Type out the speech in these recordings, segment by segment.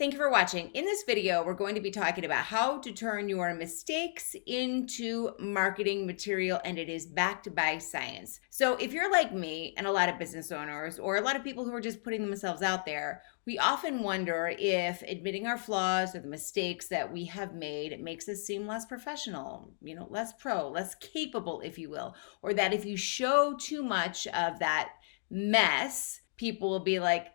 Thank you for watching. In this video, we're going to be talking about how to turn your mistakes into marketing material, and it is backed by science. So if you're like me and a lot of business owners or a lot of people who are just putting themselves out there, we often wonder if admitting our flaws or the mistakes that we have made makes us seem less professional, less pro, less capable, if you will, or that if you show too much of that mess, people will be like,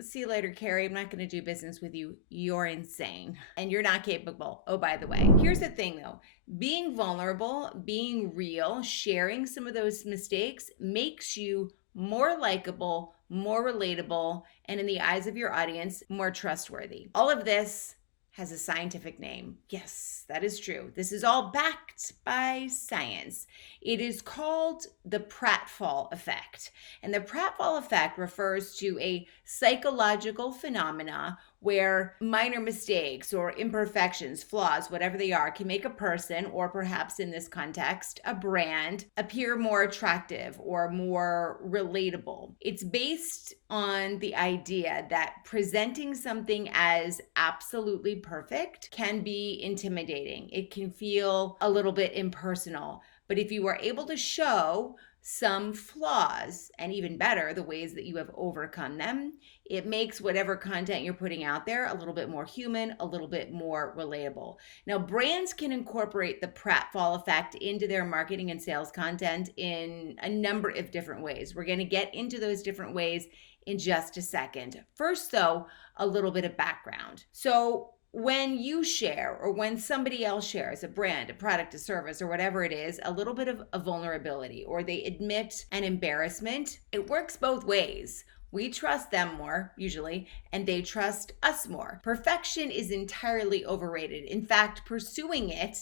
see you later, Carrie. I'm not going to do business with you. You're insane and you're not capable. Oh, by the way, here's the thing though. Being vulnerable, being real, sharing some of those mistakes makes you more likable, more relatable, and in the eyes of your audience, more trustworthy. All of this has a scientific name. Yes, that is true. This is all backed by science. It is called the Pratfall effect. And the Pratfall effect refers to a psychological phenomena where minor mistakes or imperfections, flaws, whatever they are, can make a person, or perhaps in this context, a brand, appear more attractive or more relatable. It's based on the idea that presenting something as absolutely perfect can be intimidating. It can feel a little bit impersonal. But if you are able to show some flaws, and even better, the ways that you have overcome them, it makes whatever content you're putting out there a little bit more human, a little bit more relatable. Now, brands can incorporate the pratfall effect into their marketing and sales content in a number of different ways. We're going to get into those different ways in just a second. First, though, a little bit of background. So when you share, or when somebody else shares, a brand, a product, a service, or whatever it is, a little bit of a vulnerability, or they admit an embarrassment, it works both ways. We trust them more, usually, and they trust us more. Perfection is entirely overrated. In fact, pursuing it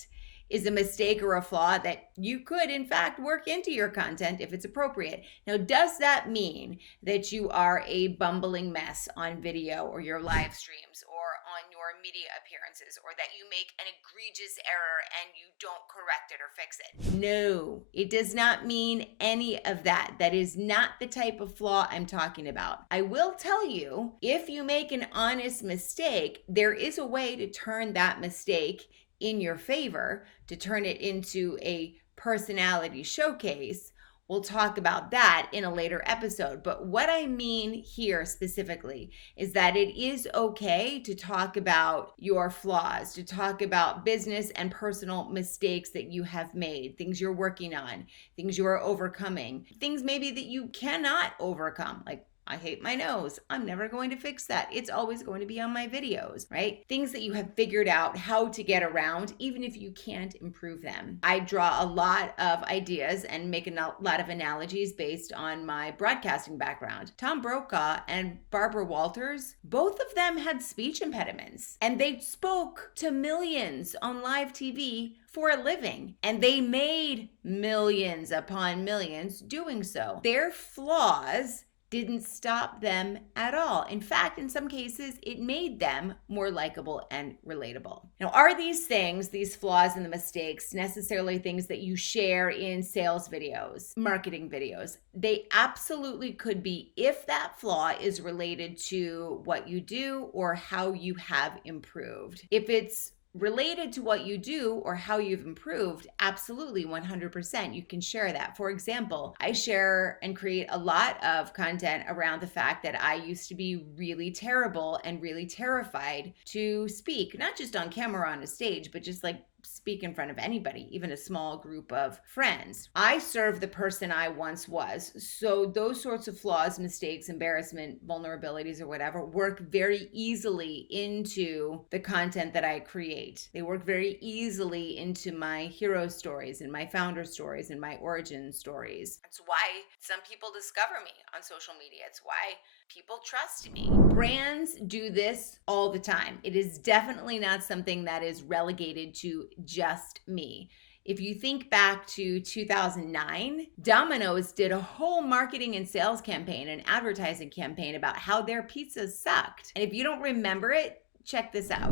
is a mistake or a flaw that you could, in fact, work into your content if it's appropriate. Now, does that mean that you are a bumbling mess on video or your live streams or on your media appearances, or that you make an egregious error and you don't correct it or fix it? No, it does not mean any of that. That is not the type of flaw I'm talking about. I will tell you, if you make an honest mistake, there is a way to turn that mistake in your favor, to turn it into a personality showcase. We'll talk about that in a later episode. But what I mean here specifically is that it is okay to talk about your flaws, to talk about business and personal mistakes that you have made, things you're working on, things you are overcoming, things maybe that you cannot overcome, like I hate my nose. I'm never going to fix that. It's always going to be on my videos, right? Things that you have figured out how to get around, even if you can't improve them. I draw a lot of ideas and make a lot of analogies based on my broadcasting background. Tom Brokaw and Barbara Walters, both of them had speech impediments, and they spoke to millions on live TV for a living, and they made millions upon millions doing so. Their flaws didn't stop them at all. In fact, in some cases, it made them more likable and relatable. Now, are these things, these flaws and the mistakes, necessarily things that you share in sales videos, marketing videos? They absolutely could be if that flaw is related to what you do or how you have improved. If it's related to what you do or how you've improved, absolutely 100% you can share that. For example, I share and create a lot of content around the fact that I used to be really terrible and really terrified to speak, not just on camera on a stage, but just like speak in front of anybody, even a small group of friends. I serve the person I once was. So those sorts of flaws, mistakes, embarrassment, vulnerabilities, or whatever work very easily into the content that I create. They work very easily into my hero stories and my founder stories and my origin stories. That's why some people discover me on social media. It's why people trust me. Brands do this all the time. It is definitely not something that is relegated to just me. If you think back to 2009, Domino's did a whole marketing and sales campaign, an advertising campaign about how their pizzas sucked. And if you don't remember it, check this out.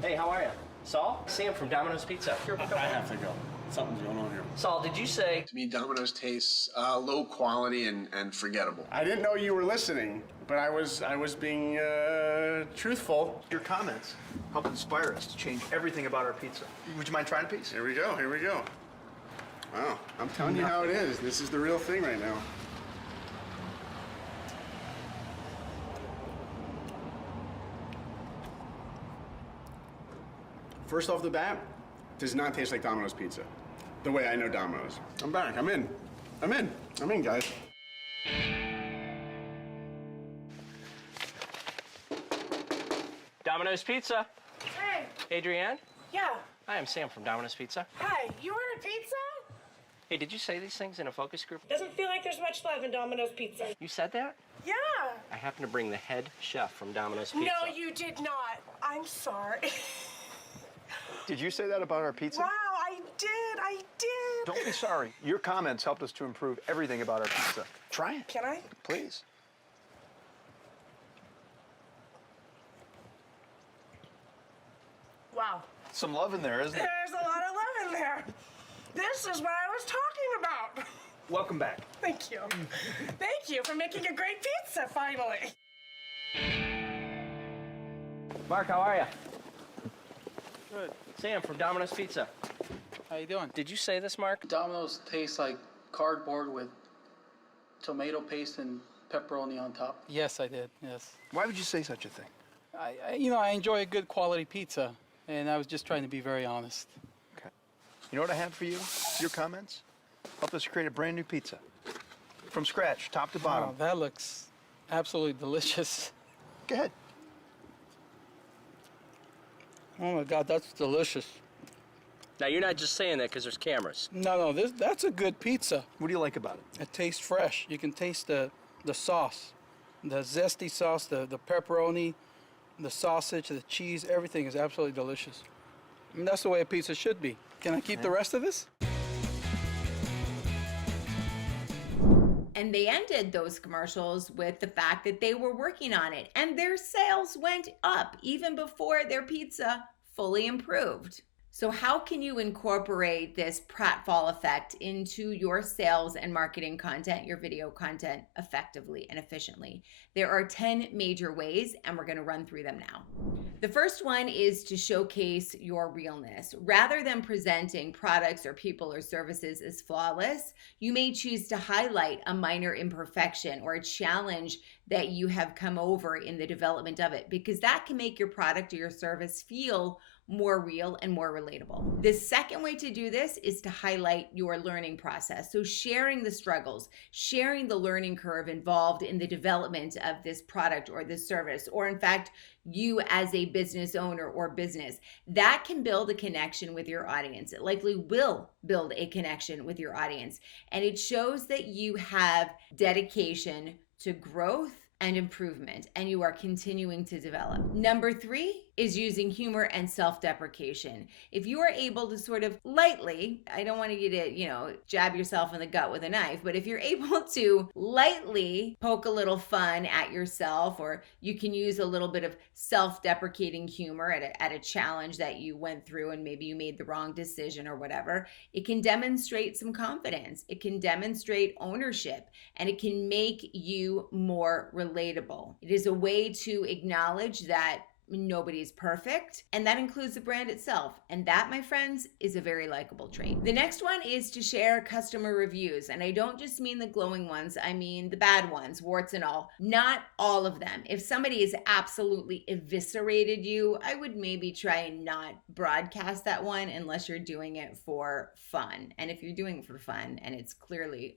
Hey, how are you? Saul? Sam from Domino's Pizza. I have to go. Something's going on here. Saul, did you say? To me, Domino's tastes low quality and forgettable. I didn't know you were listening, but I was being truthful. Your comments help inspire us to change everything about our pizza. Would you mind trying a piece? Here we go, here we go. Wow, I'm telling you how it is. This is the real thing right now. First off the bat, does not taste like Domino's pizza. The way I know Domino's. I'm back, I'm in, guys. Domino's Pizza. Hey. Adrienne? Yeah. Hi, I'm Sam from Domino's Pizza. Hi. You ordered pizza? Hey, did you say these things in a focus group? Doesn't feel like there's much love in Domino's Pizza. You said that? Yeah. I happen to bring the head chef from Domino's Pizza. No, you did not. I'm sorry. Did you say that about our pizza? Wow, I did. Don't be sorry. Your comments helped us to improve everything about our pizza. Try it. Can I? Please. Wow. Some love in there, isn't it? There's a lot of love in there. This is what I was talking about. Welcome back. Thank you. Thank you for making a great pizza, finally. Mark, how are you? Good. Sam from Domino's Pizza. How you doing? Did you say this, Mark? Domino's tastes like cardboard with tomato paste and pepperoni on top. Yes, I did. Yes. Why would you say such a thing? I enjoy a good quality pizza, and I was just trying to be very honest. Okay. You know what I have for you? Your comments helped us create a brand new pizza. From scratch, top to bottom. Wow, that looks absolutely delicious. Go ahead. Oh my God, that's delicious. Now, you're not just saying that because there's cameras. No, that's a good pizza. What do you like about it? It tastes fresh. You can taste the sauce, the zesty sauce, the pepperoni, the sausage, the cheese. Everything is absolutely delicious. And that's the way a pizza should be. Can I keep the rest of this? And they ended those commercials with the fact that they were working on it and their sales went up even before their pizza fully improved. So how can you incorporate this pratfall effect into your sales and marketing content, your video content, effectively and efficiently? There are 10 major ways, and we're going to run through them now. The first one is to showcase your realness. Rather than presenting products or people or services as flawless, you may choose to highlight a minor imperfection or a challenge that you have come over in the development of it, because that can make your product or your service feel more real and more relatable. The second way to do this is to highlight your learning process. So sharing the struggles, sharing the learning curve involved in the development of this product or this service, or in fact, you as a business owner or business, that can build a connection with your audience. It likely will build a connection with your audience. And it shows that you have dedication to growth and improvement, and you are continuing to develop. Number 3 is using humor and self-deprecation. If you are able to sort of lightly, I don't want you to, jab yourself in the gut with a knife, but if you're able to lightly poke a little fun at yourself, or you can use a little bit of self-deprecating humor at a challenge that you went through and maybe you made the wrong decision or whatever, it can demonstrate some confidence. It can demonstrate ownership, and it can make you more relatable. It is a way to acknowledge that nobody's perfect, and that includes the brand itself. And that, my friends, is a very likable trait. The next one is to share customer reviews. And I don't just mean the glowing ones, I mean the bad ones, warts and all. Not all of them. If somebody has absolutely eviscerated you, I would maybe try and not broadcast that one unless you're doing it for fun. And if you're doing it for fun and it's clearly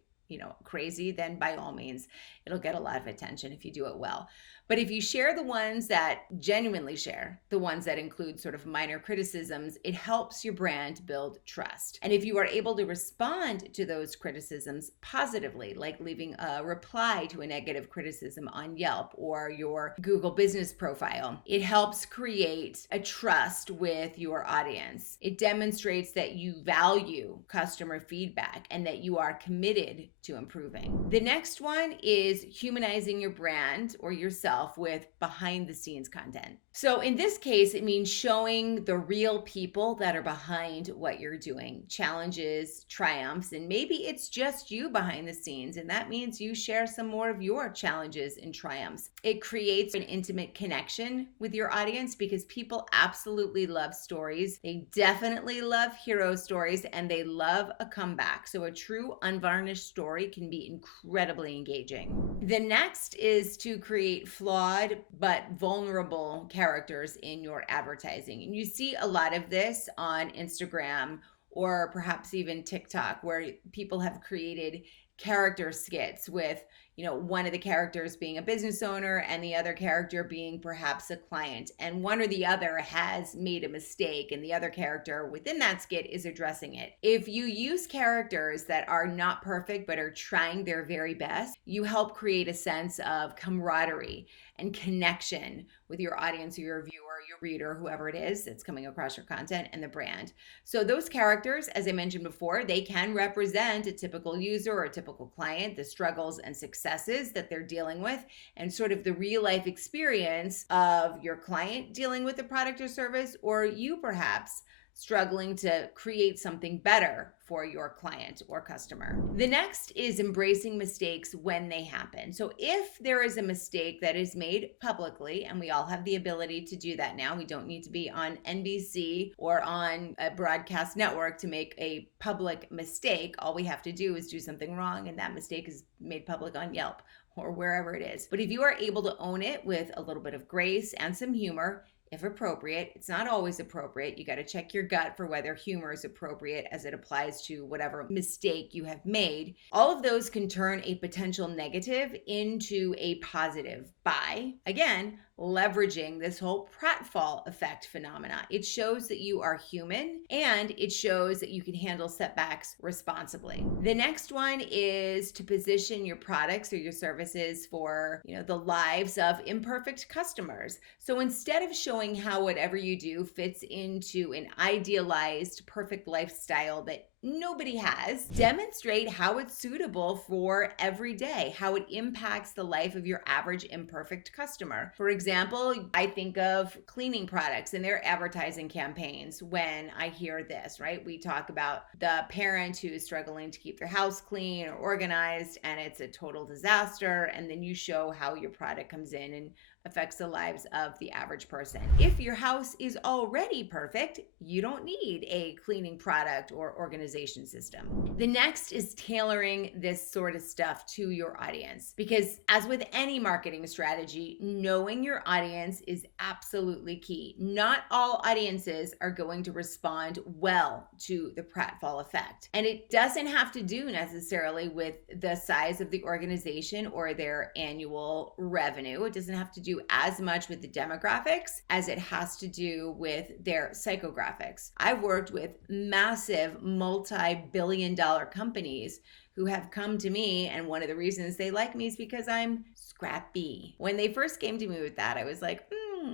crazy, then by all means, it'll get a lot of attention if you do it well. But if you share the ones that genuinely share, the ones that include sort of minor criticisms, it helps your brand build trust. And if you are able to respond to those criticisms positively, like leaving a reply to a negative criticism on Yelp or your Google business profile, it helps create a trust with your audience. It demonstrates that you value customer feedback and that you are committed to improving. The next one is humanizing your brand or yourself yourself with behind the scenes content. So in this case, it means showing the real people that are behind what you're doing, challenges, triumphs, and maybe it's just you behind the scenes. And that means you share some more of your challenges and triumphs. It creates an intimate connection with your audience because people absolutely love stories. They definitely love hero stories and they love a comeback. So a true unvarnished story can be incredibly engaging. The next is to create flawed but vulnerable characters in your advertising. And you see a lot of this on Instagram or perhaps even TikTok, where people have created character skits with, one of the characters being a business owner and the other character being perhaps a client. And one or the other has made a mistake and the other character within that skit is addressing it. If you use characters that are not perfect but are trying their very best, you help create a sense of camaraderie and connection with your audience or your viewer, your reader, whoever it is that's coming across your content, and the brand. So those characters, as I mentioned before, they can represent a typical user or a typical client, the struggles and successes that they're dealing with, and sort of the real life experience of your client dealing with a product or service, or you perhaps struggling to create something better for your client or customer. The next is embracing mistakes when they happen. So if there is a mistake that is made publicly, and we all have the ability to do that now, we don't need to be on NBC or on a broadcast network to make a public mistake. All we have to do is do something wrong, and that mistake is made public on Yelp or wherever it is. But if you are able to own it with a little bit of grace and some humor, if appropriate, it's not always appropriate. You got to check your gut for whether humor is appropriate as it applies to whatever mistake you have made. All of those can turn a potential negative into a positive by, again, leveraging this whole pratfall effect phenomena. It shows that you are human and it shows that you can handle setbacks responsibly. The next one is to position your products or your services for, the lives of imperfect customers. So instead of showing how whatever you do fits into an idealized perfect lifestyle that nobody has, demonstrate how it's suitable for every day, how it impacts the life of your average imperfect customer. For example, I think of cleaning products and their advertising campaigns when I hear this, right? We talk about the parent who is struggling to keep their house clean or organized and it's a total disaster, and then you show how your product comes in and affects the lives of the average person. If your house is already perfect, you don't need a cleaning product or organization system. The next is tailoring this sort of stuff to your audience, because as with any marketing strategy, knowing your audience is absolutely key. Not all audiences are going to respond well to the pratfall effect. And it doesn't have to do necessarily with the size of the organization or their annual revenue. It doesn't have to do as much with the demographics as it has to do with their psychographics. I've worked with massive multi-billion-dollar companies who have come to me, and one of the reasons they like me is because I'm scrappy. When they first came to me with that, I was like,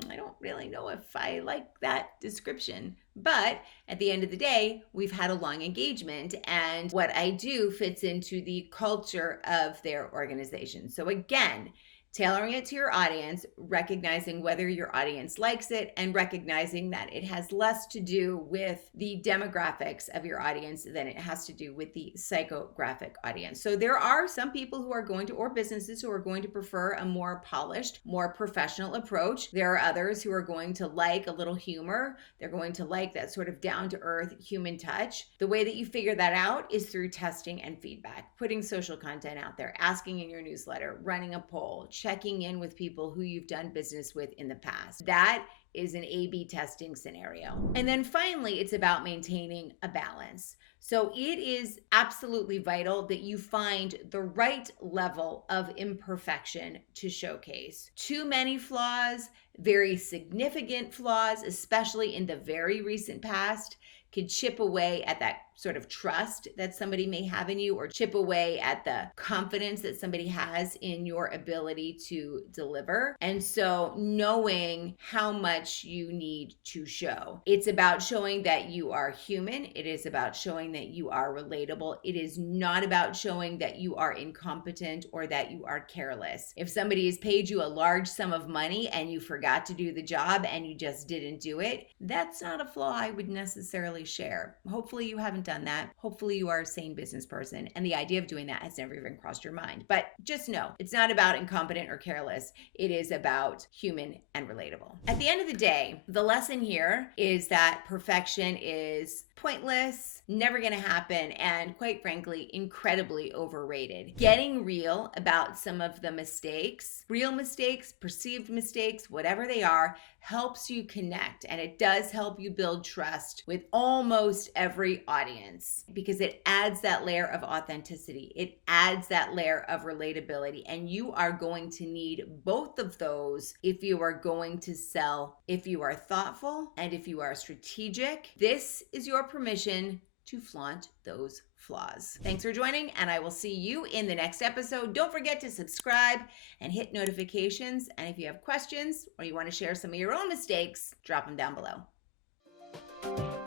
I don't really know if I like that description. But at the end of the day, we've had a long engagement, and what I do fits into the culture of their organization. So again, tailoring it to your audience, recognizing whether your audience likes it, and recognizing that it has less to do with the demographics of your audience than it has to do with the psychographic audience. So there are some people who are going to, or businesses who are going to prefer a more polished, more professional approach. There are others who are going to like a little humor. They're going to like that sort of down-to-earth human touch. The way that you figure that out is through testing and feedback, putting social content out there, asking in your newsletter, running a poll, checking in with people who you've done business with in the past. That is an A/B testing scenario. And then finally, it's about maintaining a balance. So it is absolutely vital that you find the right level of imperfection to showcase. Too many flaws, very significant flaws, especially in the very recent past, could chip away at that sort of trust that somebody may have in you, or chip away at the confidence that somebody has in your ability to deliver. And so knowing how much you need to show, it's about showing that you are human. It is about showing that you are relatable. It is not about showing that you are incompetent or that you are careless. If somebody has paid you a large sum of money and you forgot to do the job and you just didn't do it, that's not a flaw I would necessarily share. Hopefully you haven't done that. Hopefully you are a sane business person and the idea of doing that has never even crossed your mind. But just know, it's not about incompetent or careless. It is about human and relatable. At the end of the day, the lesson here is that perfection is pointless, never going to happen, and quite frankly, incredibly overrated. Getting real about some of the mistakes, real mistakes, perceived mistakes, whatever they are, helps you connect, and it does help you build trust with almost every audience because it adds that layer of authenticity. It adds that layer of relatability, and you are going to need both of those if you are going to sell. If you are thoughtful and if you are strategic, this is your permission to flaunt those flaws. Thanks for joining, and I will see you in the next episode. Don't forget to subscribe and hit notifications. And if you have questions or you want to share some of your own mistakes, drop them down below.